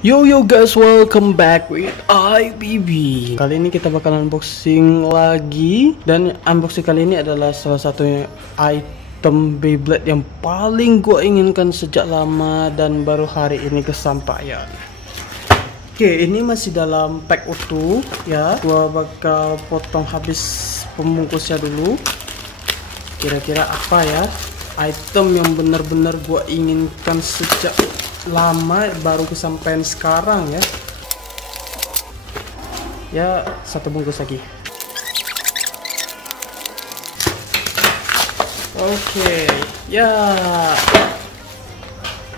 Yo guys, welcome back with IBB. Kali ini kita bakal unboxing lagi. Dan unboxing kali ini adalah salah satu item Beyblade yang paling gue inginkan sejak lama dan baru hari ini kesampaian. Oke, ini masih dalam pack utuh ya. Gua bakal potong habis pembungkusnya dulu. Kira-kira apa ya item yang benar-benar gue inginkan sejak lama baru kesampaian sekarang ya. Ya, satu bungkus lagi. Oke, ya.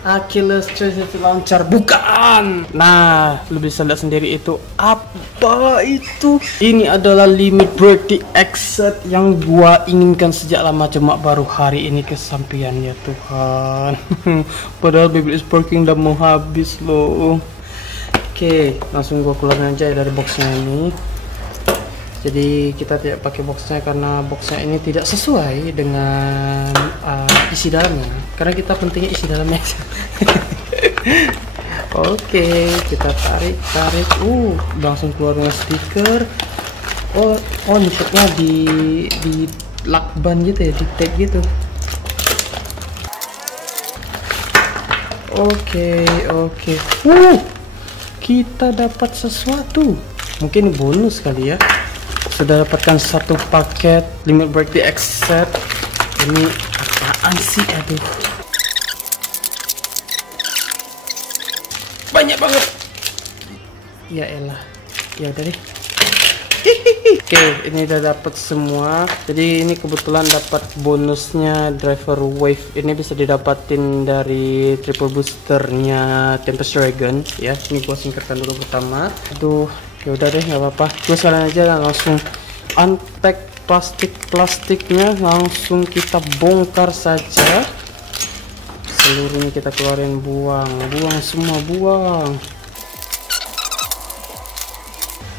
Achilles Trinity Launcher, bukan. Nah, lu bisa lihat sendiri itu apa itu. Ini adalah Limit Break DX set yang gua inginkan sejak lama, cuma baru hari ini kesampaian ya Tuhan. Padahal Beyblade Sparking udah mau habis loh. Oke, langsung gua keluarin aja dari boxnya ini. Jadi kita tidak pakai boxnya karena boxnya ini tidak sesuai dengan isi dalamnya. Karena kita pentingnya isi dalamnya. Oke, kita tarik. Langsung keluar dengan stiker. Oh, nyeteknya di lakban gitu ya, di tag gitu. Oke. Kita dapat sesuatu. Mungkin bonus kali ya. Sudah dapatkan satu paket Limit Break DX set. Ini apaan sih? Aduh, banyak banget. Ya elah, ya udah deh. Oke, ini udah dapat semua. Jadi ini kebetulan dapat bonusnya Driver Wave. Ini bisa didapatin dari triple boosternya Tempest Dragon ya. Ini gua singkatkan dulu pertama. Aduh, ya udah deh, nggak apa-apa. Gue sekarang aja langsung unpack plastiknya, langsung kita bongkar saja. Seluruhnya kita keluarin, buang semua, buang.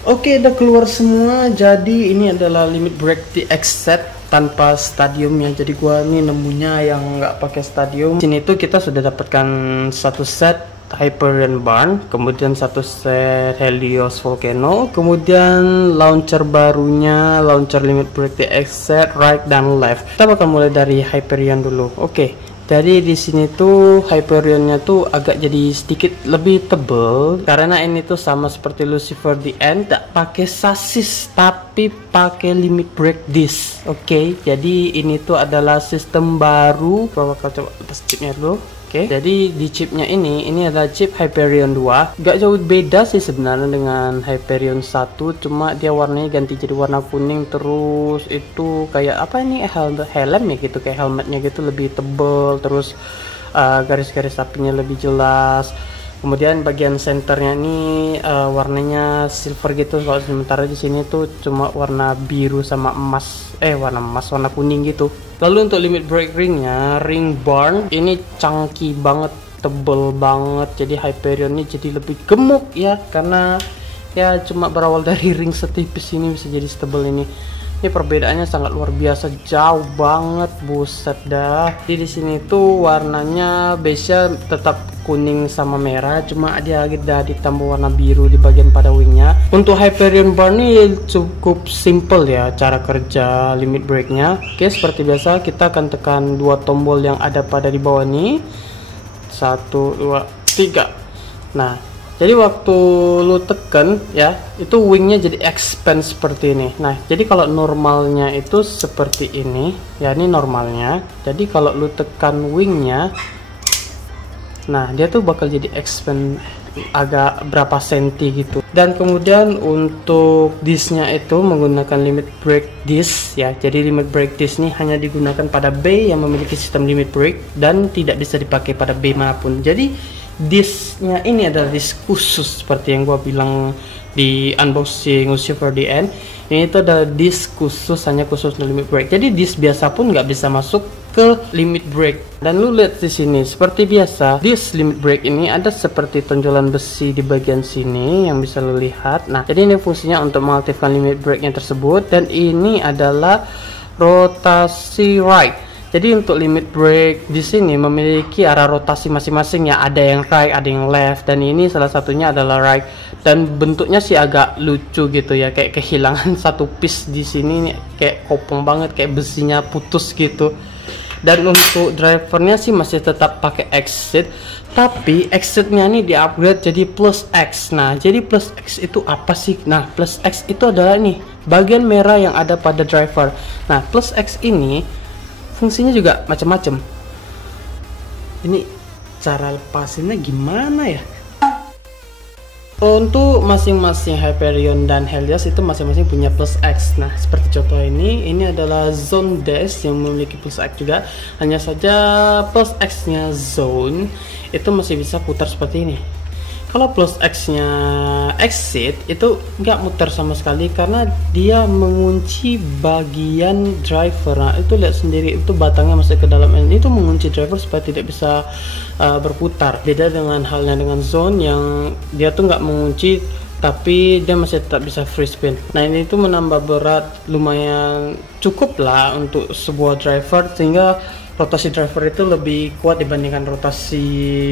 Oke, udah keluar semua. Jadi ini adalah Limit Break DX set tanpa stadiumnya. Jadi gua nih nemunya yang nggak pakai stadium. Sini tuh kita sudah dapatkan satu set Hyperion Barn, kemudian satu set Helios Volcano, kemudian launcher barunya, launcher Limit Break DX set right dan left. Kita bakal mulai dari Hyperion dulu. Oke, jadi di sini tuh Hyperionnya tuh agak jadi sedikit lebih tebel karena ini tuh sama seperti Lucifer the End, tak pakai sasis tapi pakai Limit Break disc. Oke, jadi ini tuh adalah sistem baru. Gua bakal coba lepas chipnya dulu. Oke, jadi di chipnya ini adalah chip Hyperion 2. Gak jauh beda sih sebenarnya dengan Hyperion 1, cuma dia warnanya ganti jadi warna kuning. Terus itu kayak apa ini, helm ya gitu, kayak helmetnya gitu lebih tebel. Terus garis-garis apinya lebih jelas. Kemudian bagian senternya ini warnanya silver gitu. Kalau sementara di sini tuh cuma warna biru sama emas, warna kuning gitu. Lalu untuk Limit Break ringnya, ring barn ini chunky banget, tebel banget. Jadi Hyperion ini jadi lebih gemuk ya, karena ya cuma berawal dari ring setipis ini bisa jadi setebel ini. Ini perbedaannya sangat luar biasa, jauh banget, buset dah. Jadi di sini tuh warnanya base-nya tetap kuning sama merah, cuma dia udah ditambah warna biru di bagian pada wingnya. Untuk Hyperion Barn ini cukup simple ya cara kerja limit breaknya. Oke, seperti biasa kita akan tekan dua tombol yang ada pada di bawah ini. 1, 2, 3. Nah, jadi waktu lu tekan ya, itu wingnya jadi expand seperti ini. Nah, jadi kalau normalnya itu seperti ini ya, ini normalnya. Jadi kalau lu tekan wingnya, nah dia tuh bakal jadi expand agak berapa senti gitu. Dan kemudian untuk disknya itu menggunakan Limit Break disc ya. Jadi Limit Break disc ini hanya digunakan pada B yang memiliki sistem limit break dan tidak bisa dipakai pada B manapun. Jadi disknya ini adalah disk khusus seperti yang gua bilang di unboxing Lucifer the End. Ini itu adalah disk khusus, hanya khusus untuk limit break. Jadi disk biasa pun nggak bisa masuk ke limit break. Dan lu lihat di sini seperti biasa, disk limit break ini ada seperti tonjolan besi di bagian sini yang bisa lu lihat. Nah, jadi ini fungsinya untuk mengaktifkan limit breaknya tersebut. Dan ini adalah rotasi right. Jadi untuk limit brake di sini memiliki arah rotasi masing-masing ya. Ada yang right, ada yang left, dan ini salah satunya adalah right. Dan bentuknya sih agak lucu gitu ya, kayak kehilangan satu piece di sini nih, kayak kopong banget, kayak besinya putus gitu. Dan untuk drivernya sih masih tetap pakai exit, tapi exitnya nih di upgrade jadi plus X. Nah, jadi plus X itu apa sih? Nah, plus X itu adalah nih bagian merah yang ada pada driver. Nah, plus X ini fungsinya juga macam-macam. Ini cara lepasinnya gimana ya? Untuk masing-masing Hyperion dan Helios itu masing-masing punya plus X. Nah, seperti contoh ini adalah Zone Dash yang memiliki plus X juga. Hanya saja plus X-nya Zone itu masih bisa putar seperti ini. Kalau plus X-nya Exit itu nggak muter sama sekali karena dia mengunci bagian driver. Nah, itu lihat sendiri, itu batangnya masuk ke dalam ini, itu mengunci driver supaya tidak bisa berputar. Beda dengan halnya dengan Zone yang dia tuh nggak mengunci tapi dia masih tetap bisa free spin. Nah, ini tuh menambah berat lumayan cukup lah untuk sebuah driver, sehingga rotasi driver itu lebih kuat dibandingkan rotasi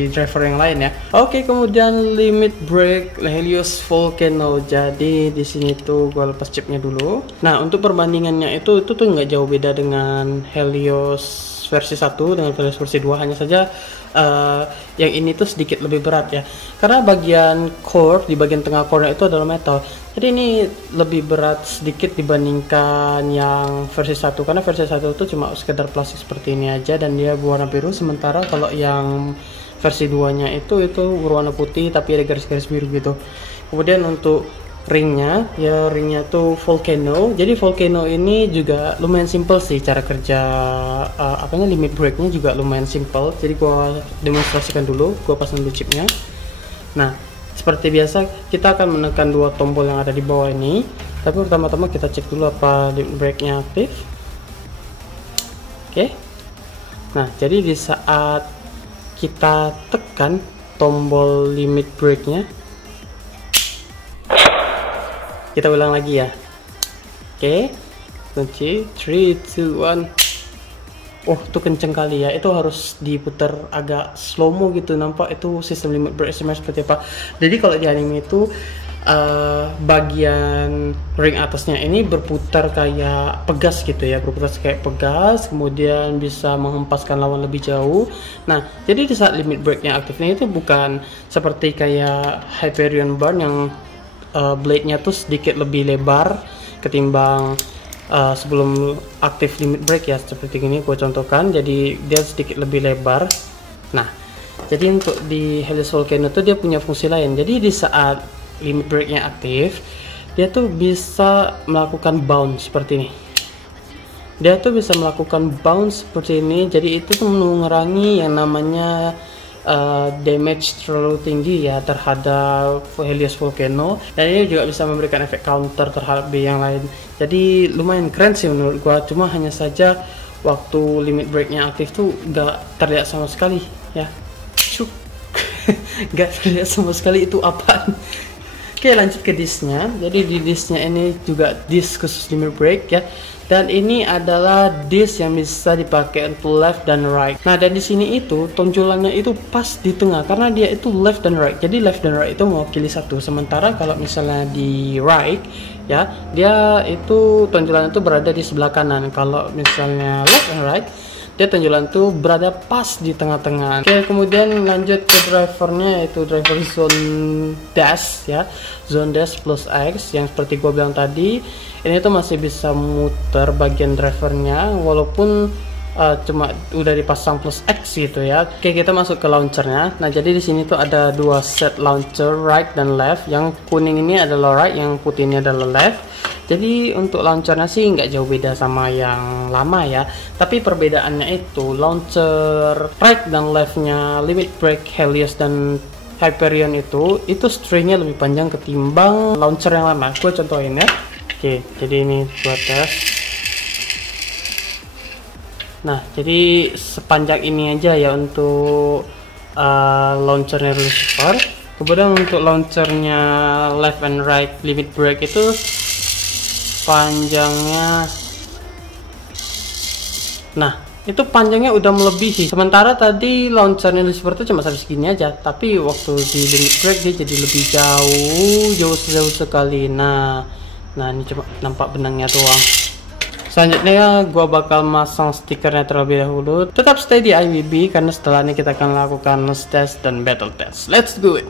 driver yang lain ya. Oke, kemudian limit brake Helios Volcano. Jadi di sini tuh gua lepas chipnya dulu. Nah, untuk perbandingannya itu tuh nggak jauh beda dengan Helios versi 1 dengan Helios versi 2, hanya saja yang ini tuh sedikit lebih berat ya, karena bagian core di bagian tengah core itu adalah metal. Jadi ini lebih berat sedikit dibandingkan yang versi 1, karena versi 1 itu cuma sekedar plastik seperti ini aja dan dia berwarna biru, sementara kalau yang versi 2 nya itu berwarna putih tapi ada garis-garis biru gitu. Kemudian untuk ringnya tuh Volcano. Jadi Volcano ini juga lumayan simple sih cara kerja limit brake nya juga lumayan simple. Jadi gua demonstrasikan dulu, gua pasang dulu chipnya. Nah, seperti biasa kita akan menekan dua tombol yang ada di bawah ini, tapi pertama-tama kita cek dulu apa limit brake nya aktif. Oke. Nah, jadi di saat kita tekan tombol limit brake nya, kita ulang lagi ya. Oke, kunci 3, 2, 1. Oh, itu kenceng kali ya. Itu harus diputar agak slow mo gitu. Nampak itu sistem limit brake seperti apa. Jadi kalau di anime itu bagian ring atasnya ini berputar kayak pegas gitu ya, berputar kayak pegas, kemudian bisa menghempaskan lawan lebih jauh. Nah, jadi di saat limit brake nya aktifnya itu bukan seperti kayak Hyperion Barn yang blade-nya tuh sedikit lebih lebar ketimbang sebelum aktif limit brake ya, seperti ini gue contohkan. Jadi dia sedikit lebih lebar. Nah, jadi untuk di Helios Volcano itu dia punya fungsi lain. Jadi di saat limit brake-nya aktif, dia tuh bisa melakukan bounce seperti ini. Dia tuh bisa melakukan bounce seperti ini. Jadi itu tuh mengurangi yang namanya damage terlalu tinggi ya terhadap Helios Volcano, dan ini juga bisa memberikan efek counter terhadap B yang lain. Jadi lumayan keren sih menurut gua. Cuma hanya saja waktu limit brake-nya aktif tuh gak terlihat sama sekali ya. Cuk. Gak terlihat sama sekali itu apaan. Oke, lanjut ke disknya. Jadi di disknya ini juga disk khusus limit brake ya. Dan ini adalah disk yang bisa dipakai untuk left dan right. Nah, dan di sini itu tonjolannya itu pas di tengah karena dia itu left dan right. Jadi left dan right itu mewakili satu. Sementara kalau misalnya di right ya, dia itu tonjolan itu berada di sebelah kanan. Kalau misalnya left and right, dia tonjolan itu berada pas di tengah-tengah. Oke, kemudian lanjut ke drivernya, yaitu driver Zone Dash ya, Zone Dash plus X yang seperti gua bilang tadi. Ini tuh masih bisa muter bagian drivernya walaupun cuma udah dipasang plus X gitu ya. Oke, kita masuk ke launchernya. Nah, jadi di sini tuh ada dua set launcher, right dan left. Yang kuning ini adalah right, yang putih ini adalah left. Jadi untuk launchernya sih nggak jauh beda sama yang lama ya. Tapi perbedaannya itu launcher right dan leftnya limit brake Helios dan Hyperion itu stringnya lebih panjang ketimbang launcher yang lama. Gue contohin ya. Oke, jadi ini buat tes. Nah, jadi sepanjang ini aja ya untuk launchernya Lucifer. Kemudian untuk launchernya left and right limit brake itu panjangnya, nah itu panjangnya udah melebihi. Sementara tadi launchernya Lucifer itu cuma sampai segini aja, tapi waktu di limit break dia jadi lebih jauh sekali. Nah ini coba nampak benangnya doang. Selanjutnya gua bakal masang stikernya terlebih dahulu. Tetap stay di IWB karena setelah ini kita akan lakukan nose test dan battle test. Let's do it.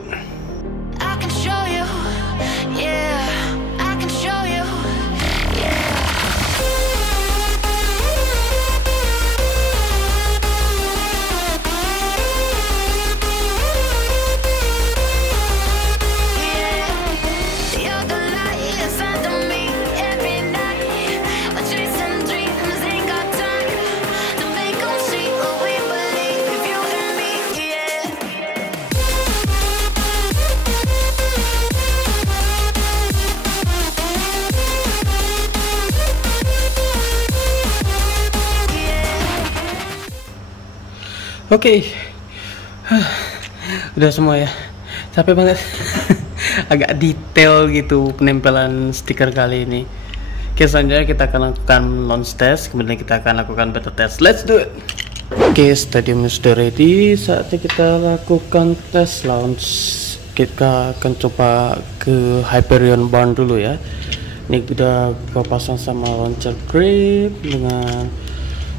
Oke, udah semua ya, capek banget. Agak detail gitu penempelan stiker kali ini. Oke, selanjutnya kita akan lakukan launch test, kemudian kita akan lakukan beta test. Let's do it. Oke, stadium sudah ready, saatnya kita lakukan tes launch. Kita akan coba ke Hyperion Barn dulu ya. Ini udah gua pasang sama launcher grip dengan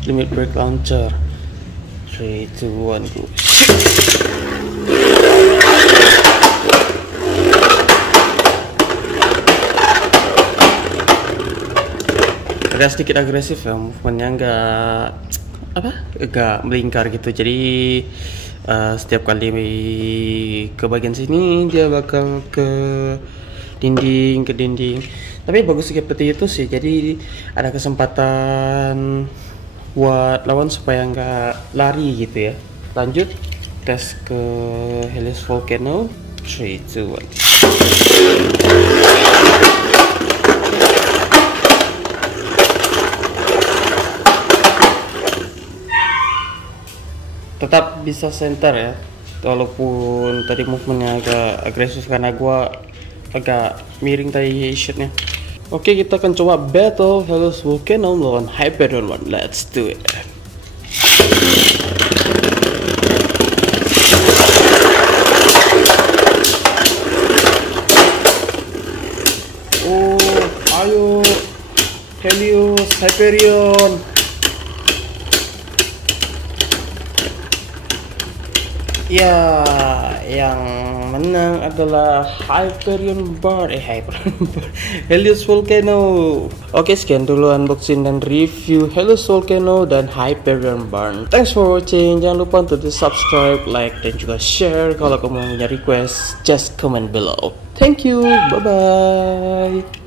limit break launcher. 3, 2, 1, go. Agak sedikit agresif ya, movementnya agak melingkar gitu. Jadi setiap kali ke bagian sini dia bakal ke dinding. Tapi bagus seperti itu sih. Jadi ada kesempatan buat lawan supaya nggak lari gitu ya. Lanjut tes ke Helios Volcano. 3, 2, 1. Tetap bisa center ya, walaupun tadi movementnya agak agresif karena gua agak miring tadi shootnya. Oke, kita akan coba battle Helios Volcano melawan Hyperion Barn. Let's do it. Oh, ayo Helios, Hyperion. Ya, yang menang adalah Hyperion Barn. Helios Volcano. Oke, sekian dulu unboxing dan review Helios Volcano dan Hyperion Barn. Thanks for watching. Jangan lupa untuk di subscribe, like, dan juga share. Kalau kamu punya request, just comment below. Thank you. Bye bye.